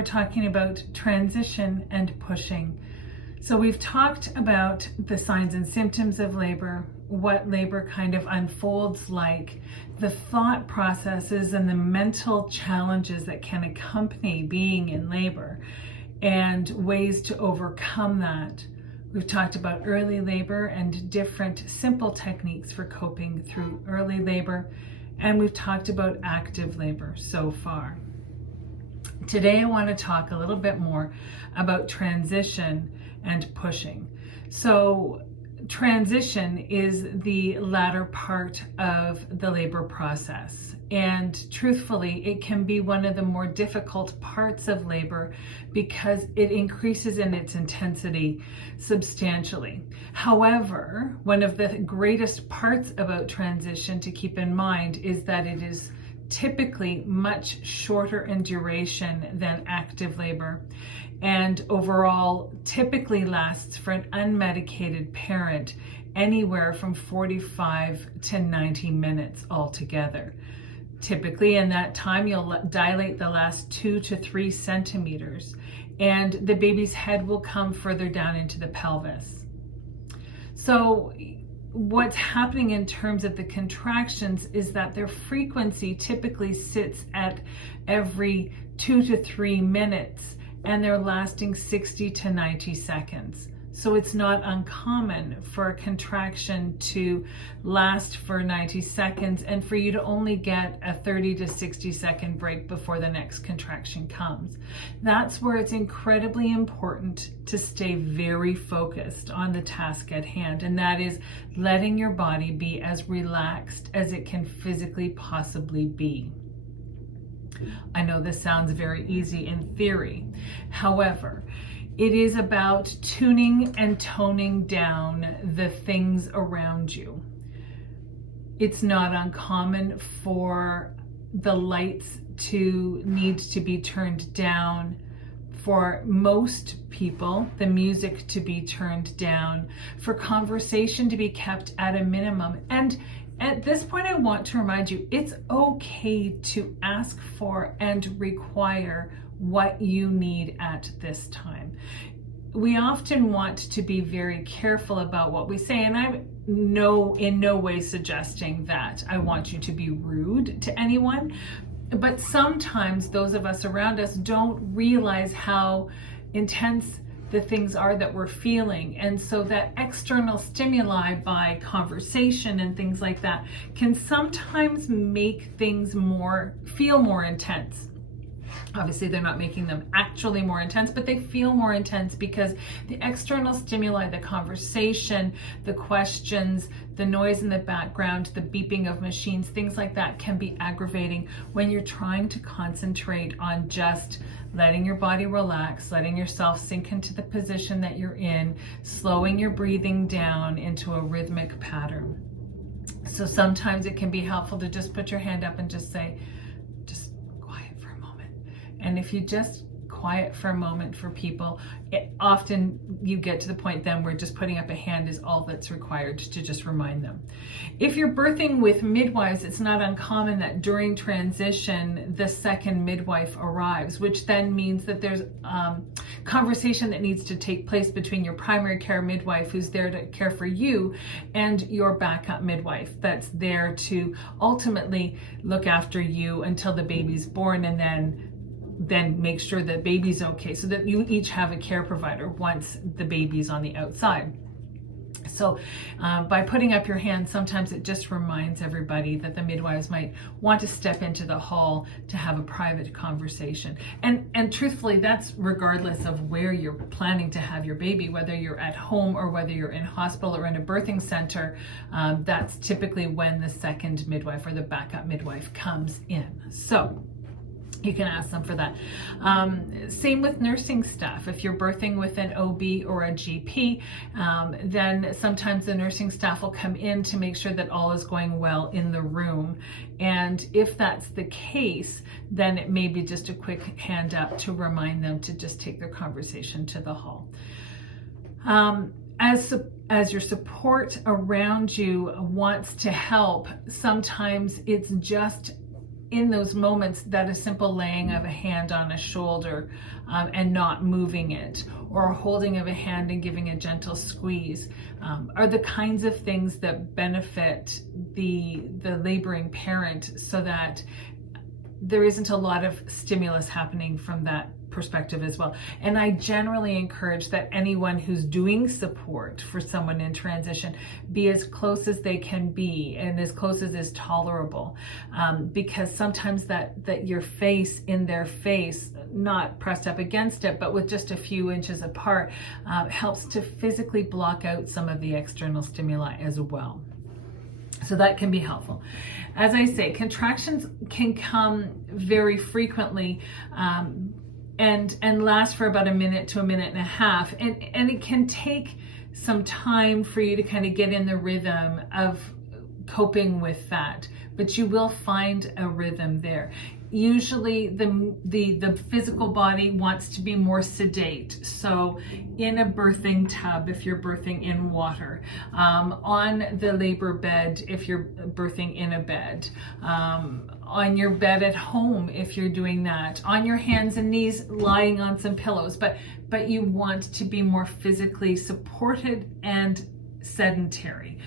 we're talking about transition and pushing. So we've talked about the signs and symptoms of labor, what labor kind of unfolds like, the thought processes and the mental challenges that can accompany being in labor, and ways to overcome that. We've talked about early labor and different simple techniques for coping through early labor, and we've talked about active labor so far. Today I want to talk a little bit more about transition and pushing. So transition is the latter part of the labor process, and truthfully it can be one of the more difficult parts of labor because it increases in its intensity substantially. However, one of the greatest parts about transition to keep in mind is that it is typically much shorter in duration than active labor, and overall typically lasts for an unmedicated parent anywhere from 45 to 90 minutes altogether. Typically in that time you'll dilate the last 2 to 3 centimeters, and the baby's head will come further down into the pelvis. So what's happening in terms of the contractions is that their frequency typically sits at every 2 to 3 minutes, and they're lasting 60 to 90 seconds. So it's not uncommon for a contraction to last for 90 seconds and for you to only get a 30 to 60 second break before the next contraction comes. That's where it's incredibly important to stay very focused on the task at hand, and that is letting your body be as relaxed as it can physically possibly be. I know this sounds very easy in theory. However, it is about tuning and toning down the things around you. It's not uncommon for the lights to need to be turned down. For most people, the music to be turned down, for conversation to be kept at a minimum. And at this point, I want to remind you, it's okay to ask for and require what you need at this time. We often want to be very careful about what we say, and I'm in no way suggesting that I want you to be rude to anyone, but sometimes those of us around us don't realize how intense the things are that we're feeling, and so that external stimuli by conversation and things like that can sometimes make things feel more intense. Obviously, they're not making them actually more intense, but they feel more intense because the external stimuli, the conversation, the questions, the noise in the background, the beeping of machines, things like that can be aggravating when you're trying to concentrate on just letting your body relax, letting yourself sink into the position that you're in, slowing your breathing down into a rhythmic pattern. So sometimes it can be helpful to just put your hand up and just say, and if you just quiet for a moment for people, often you get to the point then where just putting up a hand is all that's required to just remind them. If you're birthing with midwives, it's not uncommon that during transition, the second midwife arrives, which then means that there's conversation that needs to take place between your primary care midwife, who's there to care for you, and your backup midwife that's there to ultimately look after you until the baby's born, and then make sure that baby's okay, so that you each have a care provider once the baby's on the outside. So by putting up your hand, sometimes it just reminds everybody that the midwives might want to step into the hall to have a private conversation. And truthfully, that's regardless of where you're planning to have your baby, whether you're at home or whether you're in hospital or in a birthing center. That's typically when the second midwife or the backup midwife comes in. So you can ask them for that. Same with nursing staff. If you're birthing with an OB or a GP, then sometimes the nursing staff will come in to make sure that all is going well in the room. And if that's the case, then it may be just a quick hand up to remind them to just take their conversation to the hall. As your support around you wants to help, sometimes it's just in those moments that a simple laying of a hand on a shoulder and not moving it, or a holding of a hand and giving a gentle squeeze, are the kinds of things that benefit the laboring parent, so that there isn't a lot of stimulus happening from that perspective as well. And I generally encourage that anyone who's doing support for someone in transition be as close as they can be and as close as is tolerable, because sometimes that your face in their face, not pressed up against it, but with just a few inches apart, helps to physically block out some of the external stimuli as well. So that can be helpful. As I say, contractions can come very frequently, and last for about a minute to a minute and a half. And it can take some time for you to kind of get in the rhythm of coping with that, but you will find a rhythm there. Usually the physical body wants to be more sedate. So in a birthing tub, if you're birthing in water, on the labor bed, if you're birthing in a bed, on your bed at home, if you're doing that, on your hands and knees, lying on some pillows, but you want to be more physically supported and sedentary,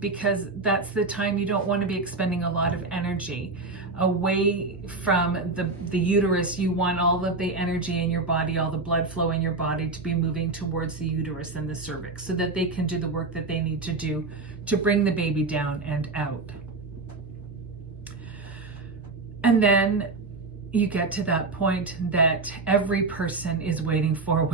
because that's the time you don't want to be expending a lot of energy away from the uterus. You want all of the energy in your body, all the blood flow in your body to be moving towards the uterus and the cervix, so that they can do the work that they need to do to bring the baby down and out. And then you get to that point that every person is waiting for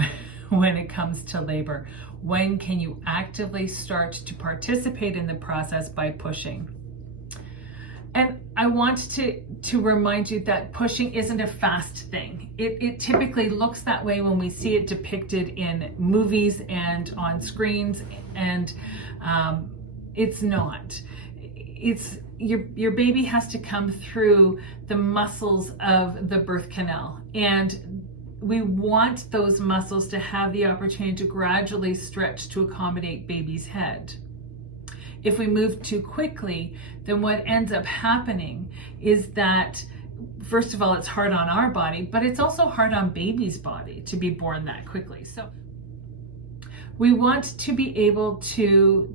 when it comes to labor. When can you actively start to participate in the process by pushing? And I want to remind you that pushing isn't a fast thing. It typically looks that way when we see it depicted in movies and on screens, and it's not. It's your baby has to come through the muscles of the birth canal, and we want those muscles to have the opportunity to gradually stretch to accommodate baby's head. If we move too quickly, then what ends up happening is that, first of all, it's hard on our body, but it's also hard on baby's body to be born that quickly. So we want to be able to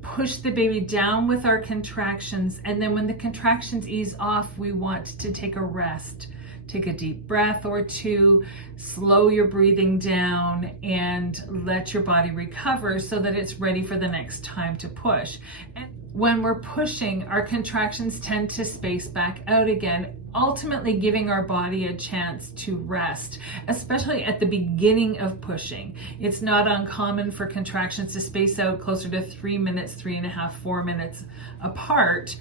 push the baby down with our contractions, and then when the contractions ease off, we want to take a rest. Take a deep breath or two, slow your breathing down, and let your body recover so that it's ready for the next time to push. And when we're pushing, our contractions tend to space back out again, ultimately giving our body a chance to rest, especially at the beginning of pushing. It's not uncommon for contractions to space out closer to 3 minutes, 3.5, 4 minutes apart,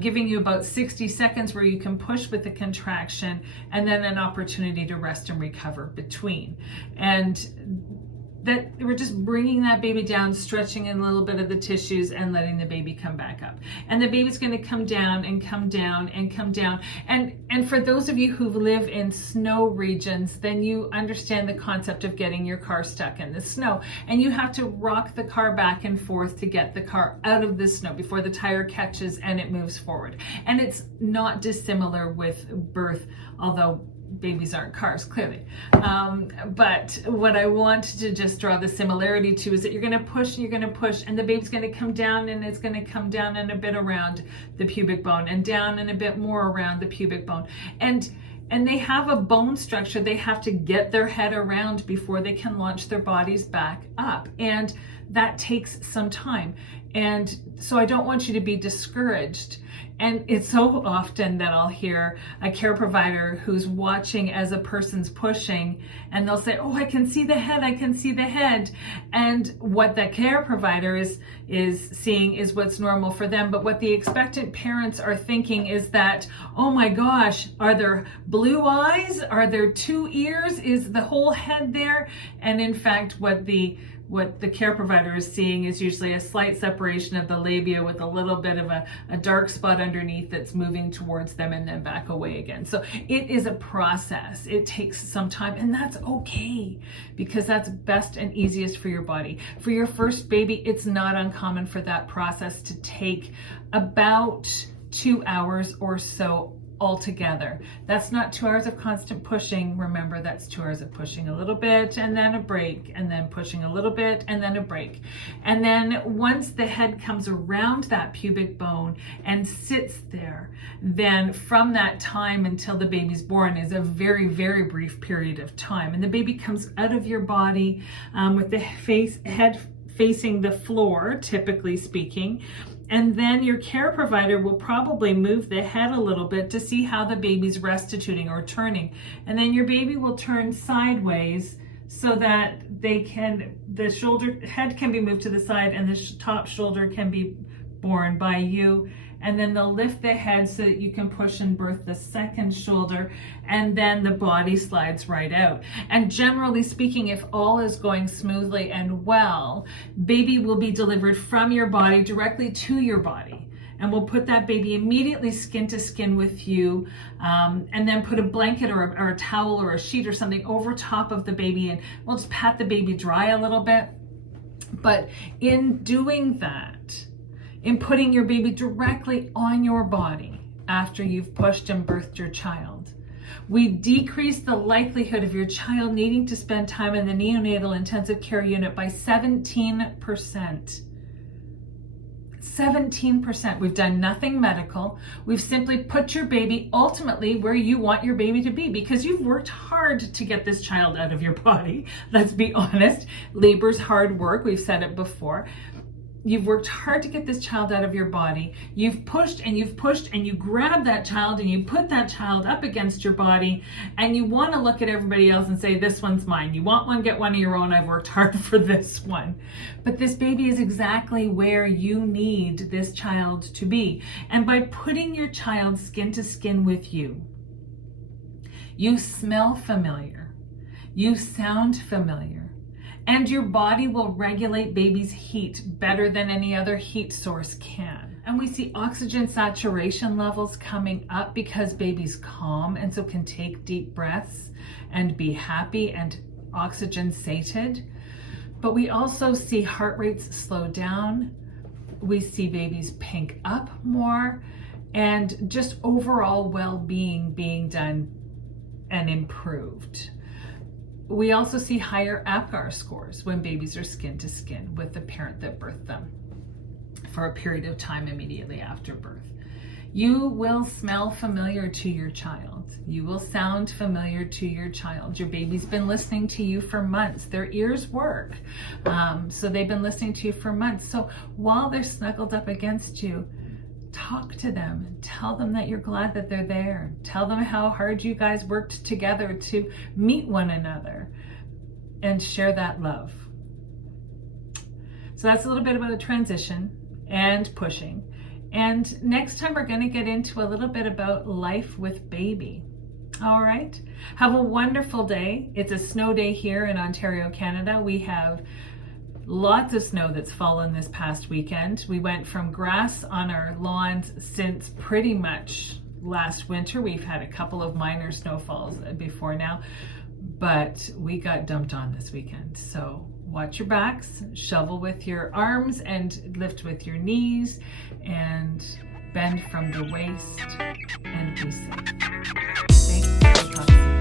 giving you about 60 seconds where you can push with the contraction, and then an opportunity to rest and recover between. And that we're just bringing that baby down, stretching in a little bit of the tissues and letting the baby come back up. And the baby's going to come down and come down and come down. And for those of you who live in snow regions, then you understand the concept of getting your car stuck in the snow. And you have to rock the car back and forth to get the car out of the snow before the tire catches and it moves forward. And it's not dissimilar with birth, although babies aren't cars, clearly. But what I want to just draw the similarity to is that you're going to push and you're going to push, and the baby's going to come down, and it's going to come down and a bit around the pubic bone, and down and a bit more around the pubic bone. And they have a bone structure they have to get their head around before they can launch their bodies back up. And that takes some time. And so I don't want you to be discouraged. And it's so often that I'll hear a care provider who's watching as a person's pushing, and they'll say, "Oh, I can see the head, I can see the head." And what that care provider is seeing is what's normal for them. But what the expectant parents are thinking is that, "Oh my gosh, are there blue eyes? Are there 2 ears? Is the whole head there?" And in fact, what the care provider is seeing is usually a slight separation of the labia with a little bit of a dark spot underneath that's moving towards them and then back away again. So it is a process. It takes some time, and that's okay, because that's best and easiest for your body. For your first baby, it's not uncommon for that process to take about 2 hours or so altogether. That's not 2 hours of constant pushing. Remember, that's 2 hours of pushing a little bit and then a break, and then pushing a little bit and then a break. And then once the head comes around that pubic bone and sits there, then from that time until the baby's born is a very, very brief period of time. And the baby comes out of your body with the head facing the floor, typically speaking. And then your care provider will probably move the head a little bit to see how the baby's restituting or turning. And then your baby will turn sideways so that the head can be moved to the side and the top shoulder can be borne by you. And then they'll lift the head so that you can push and birth the second shoulder, and then the body slides right out. And generally speaking, if all is going smoothly and well, baby will be delivered from your body directly to your body. And we'll put that baby immediately skin to skin with you, and then put a blanket or a towel or a sheet or something over top of the baby, and we'll just pat the baby dry a little bit. But in doing that, in putting your baby directly on your body after you've pushed and birthed your child, we decrease the likelihood of your child needing to spend time in the neonatal intensive care unit by 17%. 17%. We've done nothing medical. We've simply put your baby ultimately where you want your baby to be, because you've worked hard to get this child out of your body. Let's be honest. Labor's hard work. We've said it before. You've worked hard to get this child out of your body. You've pushed and you've pushed, and you grab that child and you put that child up against your body, and you want to look at everybody else and say, this one's mine. You want one, get one of your own. I've worked hard for this one. But this baby is exactly where you need this child to be. And by putting your child skin to skin with you, you smell familiar. You sound familiar. And your body will regulate baby's heat better than any other heat source can. And we see oxygen saturation levels coming up because baby's calm and so can take deep breaths and be happy and oxygen sated. But we also see heart rates slow down. We see babies pink up more, and just overall well-being being done and improved. We also see higher APGAR scores when babies are skin to skin with the parent that birthed them for a period of time immediately after birth. You will smell familiar to your child. You will sound familiar to your child. Your baby's been listening to you for months. Their ears work. So they've been listening to you for months. So while they're snuggled up against you, talk to them. Tell them that you're glad that they're there. Tell them how hard you guys worked together to meet one another, and share that love. So that's a little bit about a transition and pushing. And next time we're going to get into a little bit about life with baby. All right. Have a wonderful day. It's a snow day here in Ontario, Canada. We have lots of snow that's fallen this past weekend. We went from grass on our lawns since pretty much last winter. We've had a couple of minor snowfalls before now, but we got dumped on this weekend. So watch your backs, shovel with your arms and lift with your knees, and bend from the waist, and be safe. Thanks.